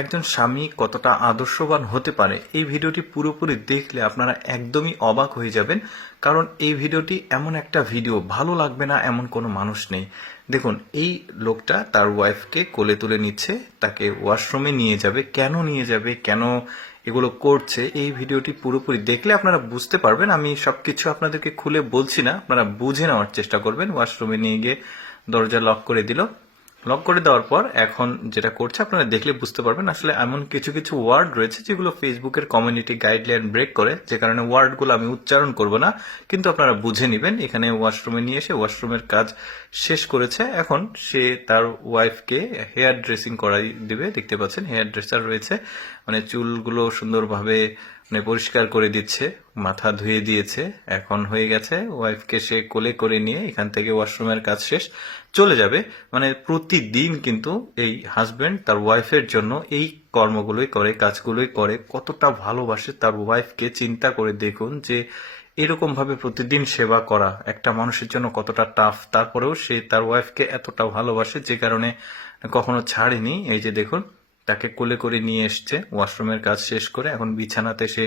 একজন স্বামী কতটা আদর্শবান হতে পারে এই ভিডিওটি পুরোপুরি দেখলে আপনারা একদমই অবাক হয়ে যাবেন। কারণ এই ভিডিওটি এমন একটা ভিডিও, ভালো লাগবে না এমন কোনো মানুষ নেই। দেখুন, এই লোকটা তার ওয়াইফকে কোলে তুলে নিচ্ছে, তাকে ওয়াশরুমে নিয়ে যাবে। কেন নিয়ে যাবে, কেন এগুলো করছে, এই ভিডিওটি পুরোপুরি দেখলে আপনারা বুঝতে পারবেন। আমি সবকিছু আপনাদেরকে খুলে বলছি না, আপনারা বুঝে নেওয়ার চেষ্টা করবেন। ওয়াশরুমে নিয়ে গিয়ে দরজা লক করে দিল। লক করে দেওয়ার পর এখন যেটা করছে আপনারা দেখলে বুঝতে পারবেন। আসলে এমন কিছু কিছু ওয়ার্ড রয়েছে যেগুলো ফেসবুকের কমিউনিটি গাইডলাইন ব্রেক করে, যে কারণে ওয়ার্ডগুলো আমি উচ্চারণ করব না, কিন্তু আপনারা বুঝে নেবেন। এখানে ওয়াশরুমে নিয়ে এসে ওয়াশরুমের কাজ শেষ করেছে। এখন সে তার ওয়াইফকে হেয়ার ড্রেসিং করাই দিবে। দেখতে পাচ্ছেন হেয়ার ড্রেসার রয়েছে, মানে চুলগুলো সুন্দরভাবে মানে পরিষ্কার করে দিচ্ছে, মাথা ধুয়ে দিয়েছে। এখন হয়ে গেছে, ওয়াইফকে সে কোলে করে নিয়ে এখান থেকে ওয়াশরুমের কাজ শেষ চলে যাবে। মানে প্রতিদিন কিন্তু এই হাজবেন্ড তার ওয়াইফের জন্য এই কর্মগুলোই করে, কাজগুলোই করে। কতটা ভালোবাসে তার ওয়াইফকে চিন্তা করে দেখুন, যে এরকম ভাবে প্রতিদিন সেবা করা একটা মানুষের জন্য কতটা টাফ। তারপরেও সে তার ওয়াইফকে এতটা ভালোবাসে, যে কারণে কখনো ছাড়েনি। এই যে দেখুন, তাকে কোলে করে নিয়ে এসছে ওয়াশরুমের কাজ শেষ করে, এখন বিছানাতে সে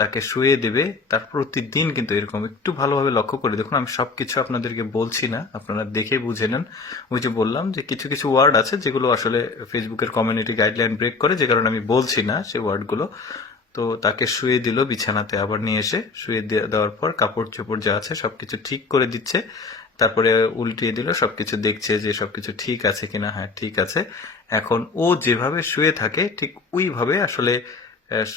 তাকে শুয়ে দেবে। তার প্রতিদিন কিন্তু এরকম, একটু ভালোভাবে লক্ষ্য করে দেখুন। আমি সবকিছু আপনাদেরকে বলছি না, আপনারা দেখে বুঝে নেন। ওই যে বললাম যে কিছু কিছু ওয়ার্ড আছে যেগুলো আসলে ফেসবুকের কমিউনিটি গাইডলাইন ব্রেক করে, যে কারণে আমি বলছি না সে ওয়ার্ডগুলো। তো তাকে শুয়ে দিল বিছানাতে, আবার নিয়ে এসে শুয়ে দেওয়ার পর কাপড় চোপড় যা আছে সবকিছু ঠিক করে দিচ্ছে। তারপরে উল্টিয়ে দিল, সবকিছু দেখছে যে সবকিছু ঠিক আছে কিনা। হ্যাঁ, ঠিক আছে। এখন ও যেভাবে শুয়ে থাকে ঠিক ওইভাবে আসলে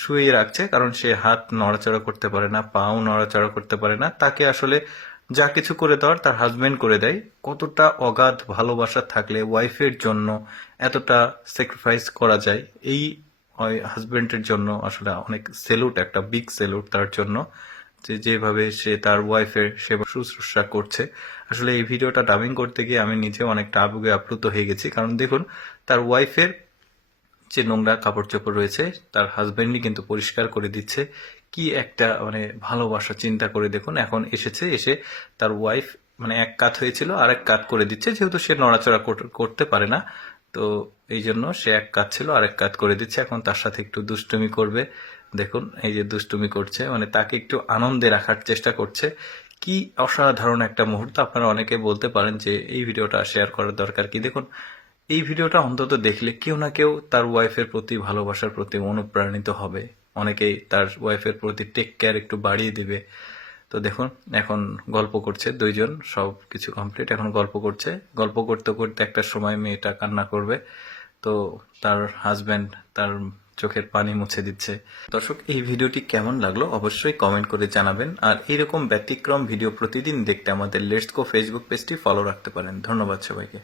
শুয়ে রাখছে, কারণ সে হাত নড়াচড়া করতে পারে না, পাও নড়াচড়া করতে পারে না। তাকে আসলে যা কিছু করে দেওয়ার তার হাজবেন্ড করে দেয়। কতটা অগাধ ভালোবাসা থাকলে ওয়াইফের জন্য এতটা স্যাক্রিফাইস করা যায়, এই হাজবেন্ডের জন্য আসলে অনেক সেলুট, একটা বিগ সেলুট তার জন্য, যে যেভাবে সে তার ওয়াইফের সেবা শুশ্রূষা করছে। আসলে এই ভিডিওটা ডাবিং করতে গিয়ে আমি নিজে অনেকটা আবেগে আপ্লুত হয়ে গেছি। কারণ দেখুন, তার ওয়াইফের যে নোংরা কাপড় চোপড় রয়েছে তার হাজবেন্ডই কিন্তু পরিষ্কার করে দিচ্ছে। কি একটা মানে ভালোবাসা, চিন্তা করে দেখুন। এখন এসেছে, এসে তার ওয়াইফ মানে এক কাত হয়েছিল আরেক কাত করে দিচ্ছে, যেহেতু সে নড়াচড়া করতে পারে না। তো এই জন্য সে এক কাত ছিল আরেক কাত করে দিচ্ছে। এখন তার সাথে একটু দুষ্টুমি করবে। দেখুন, এই যে দুষ্টুমি করছে, মানে তাকে একটু আনন্দে রাখার চেষ্টা করছে। কি অসাধারণ একটা মুহূর্ত। আপনারা অনেকে বলতে পারেন যে এই ভিডিওটা শেয়ার করার দরকার কি। দেখুন, এই ভিডিওটা অন্তত দেখলে কেউ না কেউ তার ওয়াইফের প্রতি, ভালোবাসার প্রতি অনুপ্রাণিত হবে। অনেকেই তার ওয়াইফের প্রতি টেক কেয়ার একটু বাড়িয়ে দিবে। তো দেখুন, এখন গল্প করছে দুইজন, সব কিছু কমপ্লিট, এখন গল্প করছে। গল্প করতে করতে একটা সময় মেয়েটা কান্না করবে, তো তার হাজবেন্ড তার চোখের পানি মুছে দিচ্ছে। দর্শক, এই ভিডিওটি কেমন লাগলো অবশ্যই কমেন্ট করে জানাবেন। আর এইরকম ব্যতিক্রম ভিডিও প্রতিদিন দেখতে আমাদের লেটস গো ফেসবুক পেজটি ফলো রাখতে পারেন। ধন্যবাদ সবাইকে।